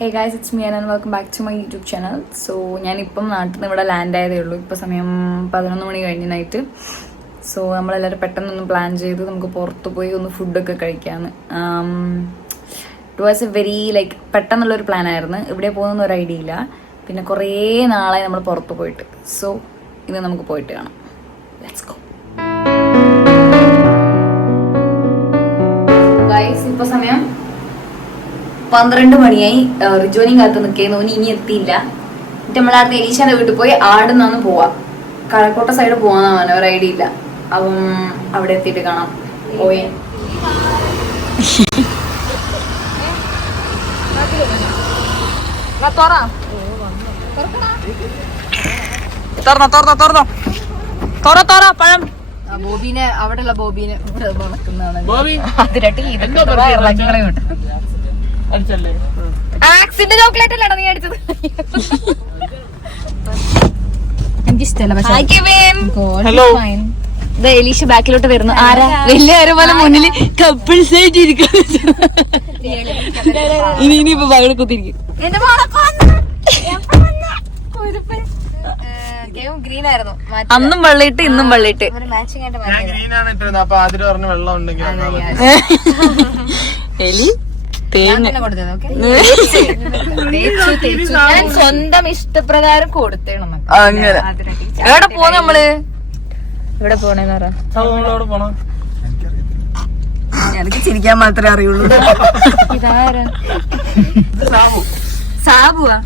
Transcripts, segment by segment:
Hey guys, it's me and welcome back to my YouTube channel. So ഞാനിപ്പം നാട്ടിൽ നിന്ന് ഇവിടെ ലാൻഡ് ആയതേ ഉള്ളൂ. ഇപ്പോൾ സമയം 11 മണി കഴിഞ്ഞ നൈറ്റ്. സോ നമ്മളെല്ലാവരും പെട്ടെന്നൊന്ന് പ്ലാൻ ചെയ്ത് നമുക്ക് പുറത്ത് പോയി ഒന്ന് ഫുഡൊക്കെ കഴിക്കാമെന്ന്. ഇറ്റ് വാസ് എ വെരി പെട്ടെന്നുള്ളൊരു പ്ലാൻ ആയിരുന്നു. ഇവിടെ പോകുന്ന ഒരു ഐഡിയ ഇല്ല. പിന്നെ കുറേ നാളായി നമ്മൾ പുറത്ത് പോയിട്ട്. സോ ഇന്ന് നമുക്ക് പോയിട്ട് കാണാം. Let's go. ഗൈസ്, ഇപ്പോൾ സമയം 12 മണിയായി. റിജോനിയും കാത്ത് നിൽക്കുന്നു. ഇനി എത്തിയില്ല. എന്നിട്ട് നമ്മളടുത്ത് എലീശാന്റെ വീട്ടിൽ പോയി ആടുന്നാന്ന് പോവാ. കഴക്കോട്ട സൈഡ് പോവാന്നാണ് ഒരു ഐഡിയ ഇല്ല. അപ്പം അവിടെ എത്തിയിട്ട് കാണാം. പോയി പഴം ബോബീനെ അവിടെയുള്ള ബോബീനെ ആക്സിന്റെ ചോക്ലേറ്റ് അല്ലടാ നീ അടിച്ചത്. എനിക്കിഷ്ടല്ല. എലീഷ ബാക്കിലോട്ട് വരുന്നു. ആരാ വലിയ ആരും പോലെ മുന്നില് കപ്പിൾസ് ആയിട്ട് ഇരിക്കുന്നു. ഇനിയിപ്പോ പകടെ കുത്തിരിക്കും. ഗ്രീൻ ആയിരുന്നു. അന്നും വെള്ളയിട്ട് ഇന്നും വെള്ളയിട്ട്. എലി സ്വന്തം ഇഷ്ടപ്രകാരം കൊടുത്തേണം. അങ്ങനെ എവിടെ പോണ നമ്മള്? എവിടെ പോണേന്ന് പറ. എനിക്ക് ചിരിക്കാൻ മാത്രമേ അറിയുള്ളൂ. ഇതാരാ? സാബുവാ?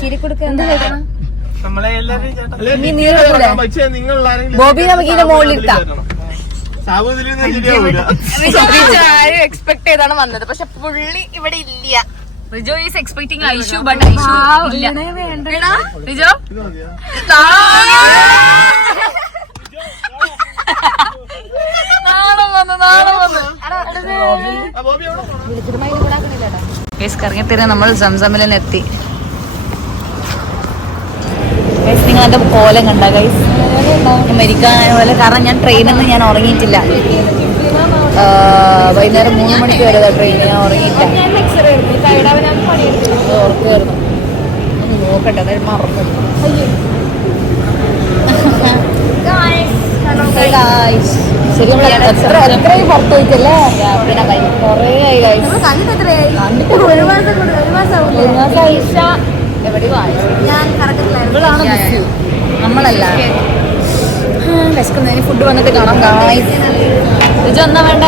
ചിരി കൊടുക്ക. എന്താ കേൾക്കണം? ബോബി നമുക്ക് ഇതിന്റെ മുകളിലിരുത്താം. ആരും എക്സ്പെക്ട് ചെയ്താണ് വന്നത്, പക്ഷെ പുള്ളി ഇവിടെ ഇല്ല. Rijo is expecting Aishu, but Aishu ഇല്ല. റിജോ കറങ്ങിത്തരാൻ നമ്മൾ സംസമിൽ തന്നെ എത്തി. നിങ്ങൾ എന്റെ കോലം കണ്ട ഗൈസ്? മരിക്കാൻ പോലെ. കാരണം ഞാൻ ട്രെയിനിൽ നിന്ന് ഞാൻ ഉറങ്ങിയിട്ടില്ല. വൈകുന്നേരം 3 മണിക്ക് വരെ ട്രെയിനിൽ ഞാൻ ഉറങ്ങിയില്ല. ഉറക്കമായിരുന്നു. ഒന്ന് നോക്കട്ടെ, അതായത് മറന്നു. ശരി, നമ്മൾ എത്രയും പുറത്ത് പോയിട്ടല്ലേ? കൊറേ ആയി ഗൈസ്. നമ്മളല്ല വിശക്കുന്നതിന് ഫുഡ് വന്നിട്ട് കാണാം. റിജു എന്നാ വേണ്ട?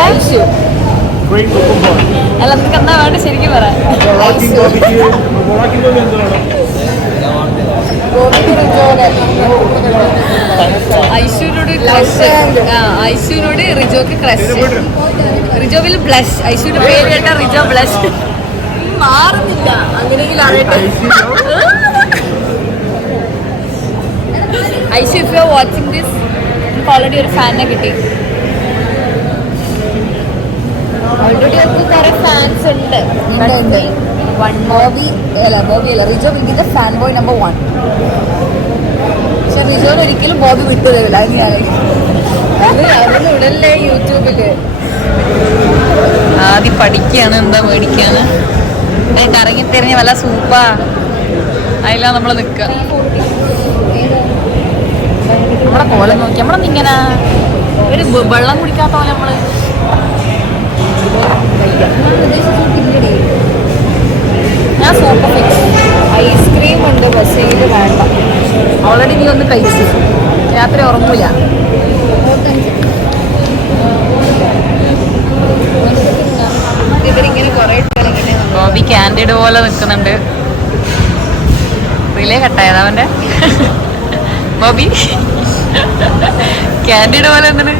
അല്ല, നിനക്ക് എന്നാ വേണ്ട ശരിക്കും പറ. ഐശുവിനോട് ക്രഷ്. ഐശുവിനോട് റിജോക്ക് ക്രഷ്. Rijo will blush. ഐശുവിന്റെ പേര് കേട്ട റിജോ ബ്ലഷ്. മാറുന്നില്ല. അങ്ങനെയെങ്കിലും ആകട്ടെ. Aishu, if you are watching this, നമുക്ക് ഓൾറെഡി ഒരു ഫാനിനെ കിട്ടി. ഓൾറെഡി നമുക്ക് കുറെ ഫാൻസ് ഉണ്ട്. ബോബി അല്ല, Rijo will be the fan boy number 1. പക്ഷെ റിജോന് ഒരിക്കലും ബോബി വിട്ടു തരില്ല. അതിന് ഉടനെ യൂട്യൂബില് ആദ്യം പഠിക്കുകയാണ് എന്താ മേടിക്കാന്ന്. കറങ്ങി തിരിഞ്ഞ വല്ല സൂപ്പാ അതിലാ നമ്മള് നിക്ക. നമ്മളെ കോലം നോക്കി നമ്മളൊന്നിങ്ങനെ ഒരു വെള്ളം കുടിക്കാത്ത പോലെ നമ്മള്. ഞാൻ സൂപ്പർ ഫിക്സ്. ഐസ്ക്രീം ഉണ്ട്, പക്ഷേ ഇത് വേണ്ട. ഓൾറെഡി നീ ഒന്ന് കഴിച്ചു. രാത്രി ഉറങ്ങൂല. ഇവരിങ്ങനെ കുറെ ബോബി ക്യാൻഡിഡ് പോലെ നിൽക്കുന്നുണ്ട്. റിലേ കട്ടായത് അവന്റെ. ബോബി ക്യാൻഡിഡ് പോലെ എന്തിന്?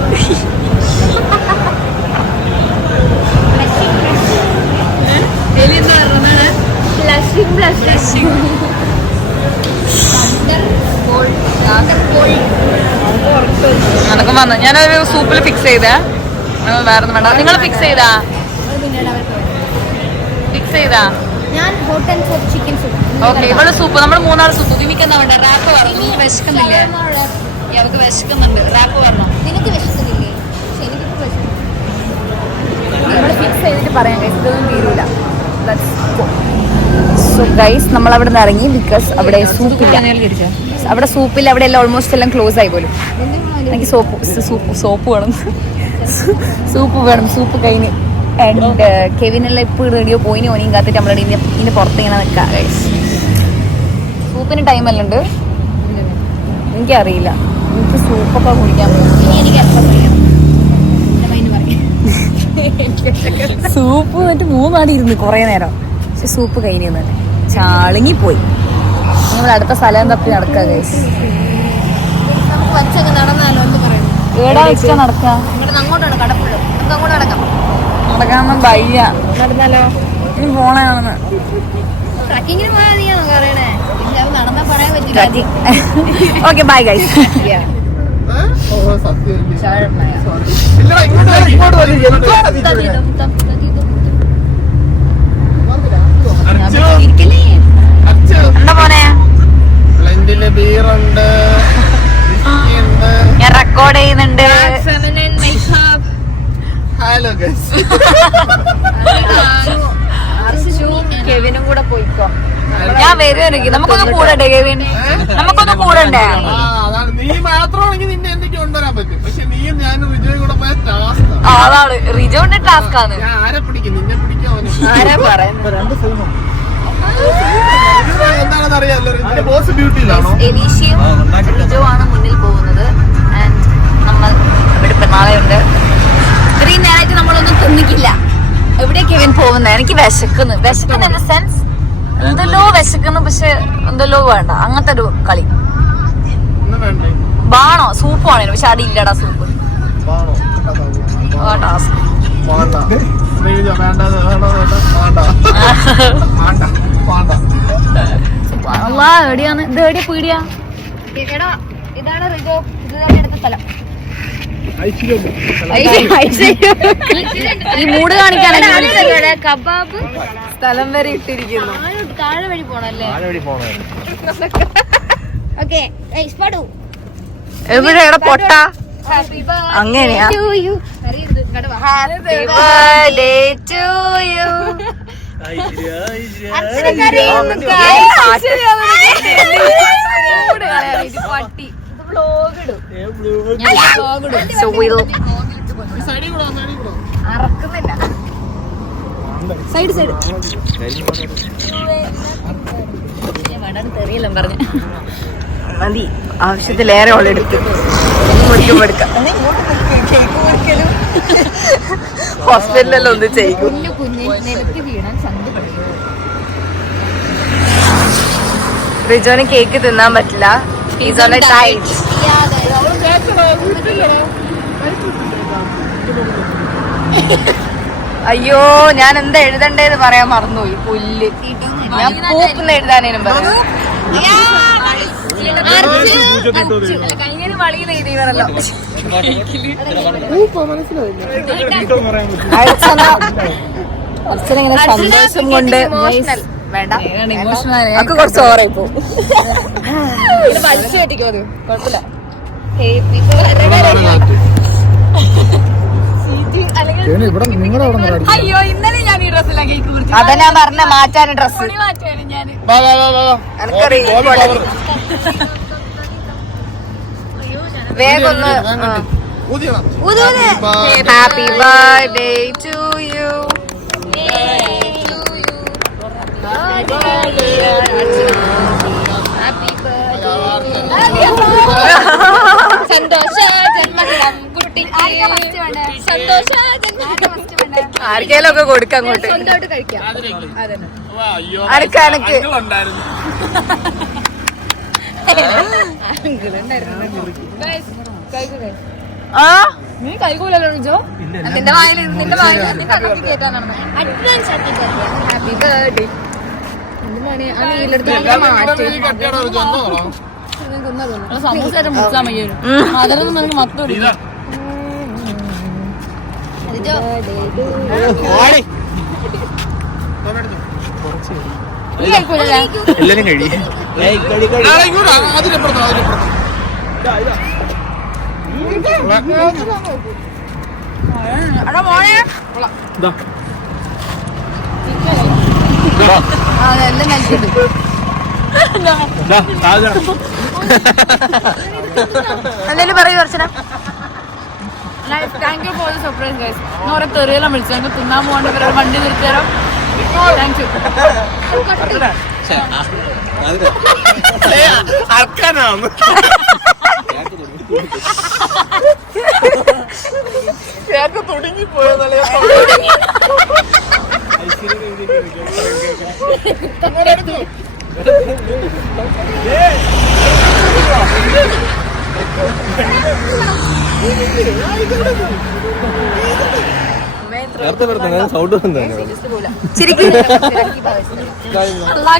അതൊക്കെ വന്നു. ഞാനൊരു സൂപ്പിൽ ഫിക്സ് ചെയ്തേ. വേറെ ഒന്നും വേണ്ട. നിങ്ങൾ ഫിക്സ് ചെയ്താ? ഓക്കെ, ഇവിടെ സൂപ്പ്. നമ്മൾ 3 ആൾ സൂപ്പ്. എനിക്ക് എന്താ വേണ്ട? റാപ്പ് പറഞ്ഞു. വിശക്കുന്നില്ലേ? അവർക്ക് വിശക്കുന്നുണ്ട്. റാപ്പ് പറഞ്ഞോ? നിനക്ക് വിശക്കുന്നില്ലേ? നമ്മൾ ഫിക്സ് ചെയ്തിട്ട് പറയാം. ഇതൊന്നും തീരൂല. സോ ഗൈസ് നമ്മൾ അവിടെ നിന്ന് ഇറങ്ങി ബിക്കോസ് അവിടെ സൂപ്പില്ല. അവിടെ സൂപ്പില്ല, അവിടെ എല്ലാം ഓൾമോസ്റ്റ് എല്ലാം ക്ലോസ് ആയി പോലും. എനിക്ക് സോപ്പ് വേണം, സൂപ്പ് വേണം, സൂപ്പ് കഴിഞ്ഞ്. ആൻഡ് കെവിനെല്ലാം ഇപ്പോൾ റേഡിയോ പോയിന് ഓനിയും കാത്തിട്ട് നമ്മളുടെ ഇതിൻ്റെ പുറത്ത് ഇങ്ങനെ നിൽക്കാം ഗൈസ്. സൂപ്പിന് ടൈമെല്ലാം ഉണ്ട്, എനിക്കറിയില്ല. എനിക്ക് സൂപ്പൊക്കെ കുടിക്കാൻ സൂപ്പ് എന്നിട്ട് 3 നാടി ഇരുന്ന് കുറേ നേരം. പക്ഷെ സൂപ്പ് കഴിഞ്ഞു തന്നെ ചാളുങ്ങിപ്പോയി. നമ്മൾ അടുത്ത സ്ഥലം തപ്പി നടക്കുക ഗൈസ്. ഏടാ വെച്ചാ നടക്കാം, നടക്കാന്ന് വയ്യ. നടന്നാലോ പോണാണെന്ന് ഓക്കെ ബൈ ഗൈസ്. എന്താ പോനെ ഞാൻ റെക്കോർഡ് ചെയ്യുന്നുണ്ട്. ഹലോ ഗൈസ്, കെവിനും കൂടെ പോയിക്കോ. ഞാൻ വരുവാണെങ്കിൽ നമുക്കൊന്ന് കൂടണ്ടേ കെവിൻ, നമുക്കൊന്ന് കൂടണ്ടേ? നീ മാത്രമാണെങ്കിൽ നിന്നെ എനിക്ക് കൊണ്ടുവരാൻ പറ്റും. പക്ഷെ നീയും ഞാനും റിജോയും കൂടെ പോയ ടാസ്ക് ആളാണ്. റിജോന്റെ ടാസ്ക് ആണ്. ഞാൻ ആരെ പിടിക്കും, നിന്നെ പിടിക്കാൻ ആരാ പറയുന്നത്? എന്താണെന്ന് അറിയാമല്ലോ. ബോസ് ബ്യൂട്ടിയിലാണോ? എലീഷയും റിജോ ആണ് മുന്നിൽ പോകുന്നത്. ആൻഡ് നമ്മൾ ഇവിടെ പെരുന്നാളുണ്ട്. ഇത്രയും നേരമായിട്ട് നമ്മളൊന്നും തിന്നിക്കില്ല. എവിടെയാ കെവിൻ പോകുന്നത്? എനിക്ക് വിശക്കുന്നു. വിശക്കുന്ന ഇൻ സെൻസ് എന്തെല്ലോ വിശക്കുന്നു, പക്ഷെ എന്തെല്ലോ വേണ്ട, അങ്ങനത്തെ ഒരു കളി. ബാണോ സൂപ്പ് ആണേലും, പക്ഷെ അതില്ലടാ സൂപ്പ്. ടാസ്ക് എവിടെയാന്ന്? ഇത് എവിടെയാ പീടിയാ? ഇതാണ് റിജോ അടുത്ത സ്ഥലം. ഈ മൂട് കാണിക്കാനാണ് കബാബ് സ്ഥലം വരെ ഇട്ടിരിക്കുന്നു. താഴെ വഴി പോണല്ലേ? എവിടെയാണ് പൊട്ട? അങ്ങനെയാ. Happy birthday to you. പട്ടി സൈഡ് സൈഡ് തെറിയെല്ലാം പറഞ്ഞു മതി. ആവശ്യത്തിലേറെ ഓളെടുത്ത് ഹോസ്പിറ്റലിലെല്ലാം ഒന്ന് ചെയ്യും. റിജോന് കേക്ക് തിന്നാൻ പറ്റില്ല. He's on a diet. അയ്യോ, ഞാൻ എന്താ എഴുതണ്ടേന്ന് പറയാൻ മറന്നുപോയി. പുല്ല്. ഞാൻ പൂപ്പെന്ന് എഴുതാനേനും പറഞ്ഞു. കഴിഞ്ഞ വളി എഴുതിയവരല്ലോ. അച്ഛനിങ്ങനെ സന്തോഷം കൊണ്ട് വേണ്ട, ഒക്കെ കുറച്ച് ഓവറായി പോകും. വലിച്ചു കെട്ടിക്കോ, അത് കുഴപ്പമില്ല. അയ്യോ, ഇന്നലെ ഞാൻ ഈ ഡ്രസ്സിലാണ് കേക്ക് കുറിച്ച്. അതാ ഞാൻ പറഞ്ഞ മാറ്റാൻ ഡ്രസ്സ് വേഗം ഒന്ന്. Happy birthday to you. സന്തോഷ ജന്മദിനം കുട്ടിക്ക്. സന്തോഷ ആർക്കെങ്കിലും ഒക്കെ കൊടുക്കാം അങ്ങോട്ട്. സ്വന്തമായിട്ട് കഴിക്കാം. അനക്ക് അനക്ക് ആ നീ കൈകൂലല്ലോ റിജോ. നിന്റെ വായിൽ കേട്ടാണ്. Advance happy birthday. സമൂസ മുറിച്ചാൽ മയ്യാലും അതൊന്നും നമുക്ക് മൊത്തം എല്ലാരും കഴിയും. അതെല്ലാം കഴിച്ചിട്ട് എന്തായാലും പറയൂ Archana. Thank you for the surprise guys. ഓരോ തെറിയെല്ലാം വിളിച്ചു ഞങ്ങൾക്ക് തിന്നാൻ പോകേണ്ട ഇവരെ വണ്ടി നിർത്തിയാലോ. Thank you. തുടങ്ങിപ്പോയതല്ലേ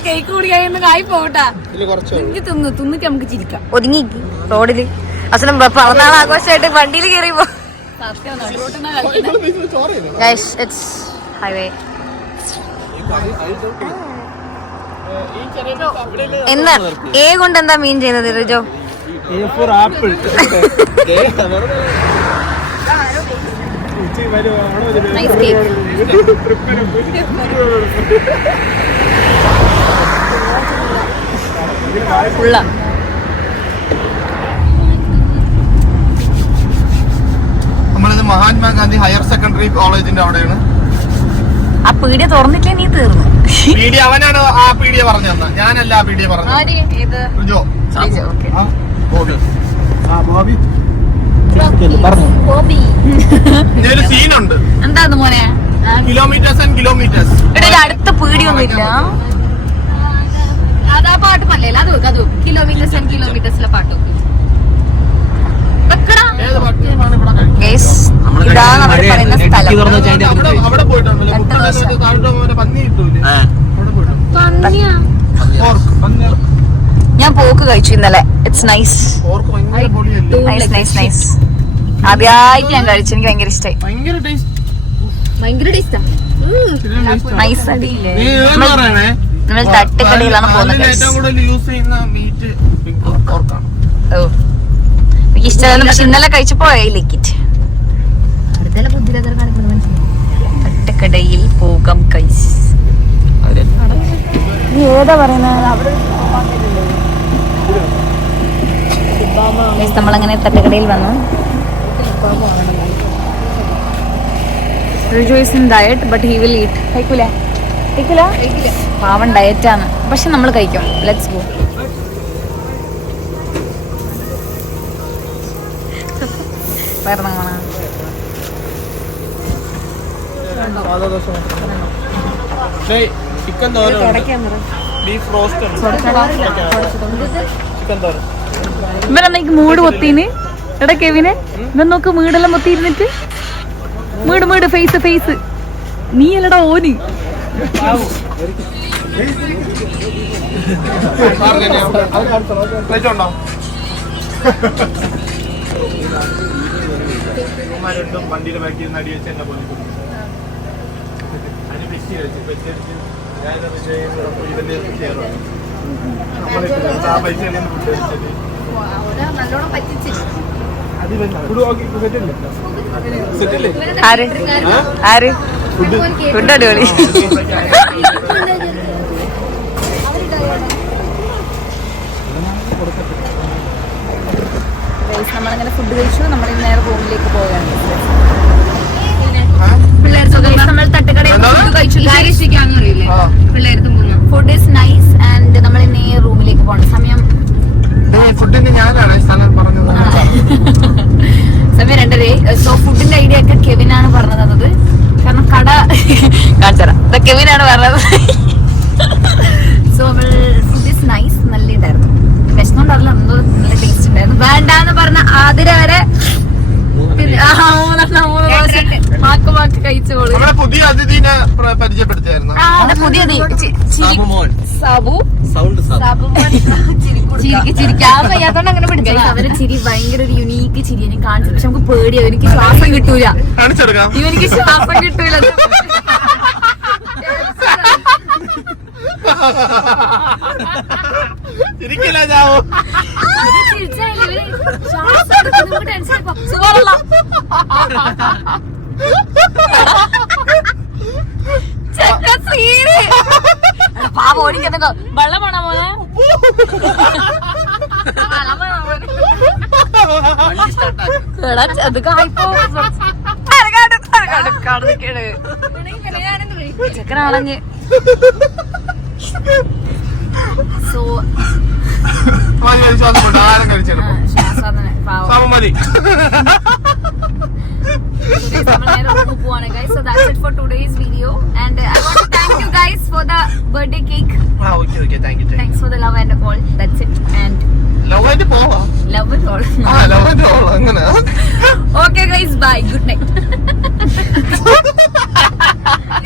കേക്ക് കൂടിയായിരുന്നു കായി പോകട്ടാ. തിന്നിട്ട് നമുക്ക് ചിരിക്കാം. ഒതുങ്ങി റോഡില് അസലും പിറന്നാൾ ആഘോഷമായിട്ട് വണ്ടിയിൽ കയറിയപ്പോ ഹൈവേ. എന്താ എ കൊണ്ട് എന്താ മീൻ ചെയ്യുന്നത് റിജോ? Nice cake. ഫുള്ള നമ്മളിത് മഹാത്മാഗാന്ധി ഹയർ സെക്കൻഡറി കോളേജിന്റെ അവിടെയാണ്. ആ പീഡിയ തുറന്നിട്ടേ നീ തീർന്നു. പീഡിയ അവനാണ് ആ പീഡിയ പറഞ്ഞു തന്നെ, ഞാനല്ല ആ പീഡിയ പറഞ്ഞത്. ഇതൊരു സീനുണ്ട്. എന്താന്ന് മോനെ? Kilometres and kilometres. ഇവിടെ അടുത്ത പീഡിയൊന്നും ഇല്ല. അതാ പാട്ട് പറയല്ലേ, അത് വെക്ക്, അത് വെക്ക്. കിലോമീറ്റേഴ്സ് ആൻഡ് കിലോമീറ്റേഴ്സിലെ പാട്ട് വെക്ക്. ഇതാണ് അവർ പറയുന്ന സ്ഥലം. അവിടെ പോയിട്ടുണ്ടല്ലോ ഞാൻ പോക്ക് കഴിച്ചു ഇന്നലെ. It's nice. നൈസ്. ആദ്യമായിട്ട് ഞാൻ കഴിച്ചു. എനിക്ക് ഭയങ്കര ഇഷ്ടമായി. ഭയങ്കര ടേസ്റ്റാ. നൈസ്. നമ്മൾ തട്ടുകടയിലാണ് പോകുന്നത്. ഓ എനിക്ക് ഇഷ്ടമല്ല, പക്ഷെ ഇന്നലെ കഴിച്ചപ്പോ ലിക്കിറ്റ്. തട്ടുകടയിൽ പോകാം കൈസ്. ഏതാ പറയുന്നത്? നമ്മളങ്ങനെ തട്ടുകടയിൽ വന്നു. Rijo is in diet but he will eat. കഴിക്കൂല പാവൻ ഡയറ്റാണ്, പക്ഷെ നമ്മൾ കഴിക്കും. Let's go. ചിക്കൻ തോരൻ, ബീഫ് റോസ്റ്റ്, ചിക്കൻ തോരൻ. ഇവനെന്നേക്ക് മൂട് മൊത്തീന്. എടാ കെവിനെ ഇവൻ നോക്ക്, വീടെല്ലാം മൊത്തി ഇരുന്നിട്ട് വീട് ഫേസ്. നീ അല്ലടാ ഓന്. വണ്ടിയുടെ ബാക്കിൽ നിന്ന് അടി വെച്ച് എന്നെ പോലെ അതിന് പിച്ചി വെച്ച് ആ പൈസ ആര് ഫുഡ് അടിപൊളി. നമ്മളങ്ങനെ ഫുഡ് കഴിച്ചു. നമ്മൾ നേരെ റൂമിലേക്ക് പോവുകയാണ്. നമ്മൾ തട്ടുകടയിൽ ഫുഡ് കഴിച്ചു. ഫുഡ് ഈസ് നൈസ് ആൻഡ് നമ്മൾ നേരെ റൂമിലേക്ക് പോകണം. സമയം ഫുഡിന് ഞാനാണ് സ്ഥലം പറഞ്ഞത്. സമയം 2:30. സോ ഫുഡിന്റെ ഐഡിയ ഒക്കെ കെവിനാണ് പറഞ്ഞു തന്നത്. കാരണം കട കാണിച്ചറാം, കെവിനാണ് പറഞ്ഞത്. സോ നമ്മൾ ഫുഡ് ഈസ് നൈസ്. നല്ല ഉണ്ടായിരുന്നു. വിശന്നുകൊണ്ടല്ല, എന്തോ നല്ല ടേസ്റ്റ് ഉണ്ടായിരുന്നു. വേണ്ടാന്ന് പറഞ്ഞ ആതിര വരെ മാക്ക് കഴിച്ചോളൂ. പുതിയ അതിഥിനെ പരിചയപ്പെടുത്തിയായിരുന്നു. ചിരിക്കാൻ വയ്യാത്തോണ്ട് അങ്ങനെ പിടിച്ചത്. അവരെ ചിരി ഭയങ്കര ഒരു യുണീക്ക് ചിരി. ഞാൻ കാണിച്ചു, പക്ഷെ നമുക്ക് പേടിയാ. എനിക്ക് ശ്വാസം കിട്ടൂല. എനിക്ക് ശ്വാസം കിട്ടൂല. ഓടിക്കുന്ന വെള്ളം വേണോ പോലെ അത് കായ്പോ ചെക്കനാളഞ്ഞ് സോ ആരും കഴിച്ചെടുക്കും മതി. So that's it for today's video, and I want to thank you guys for the birthday cake. Okay, thank you. Thanks for the love and all. That's it, and love ആയിട്ട് പോവാ. love it all. Love ആയിട്ട് പോവാ അങ്ങനെ. Okay guys, bye, good night.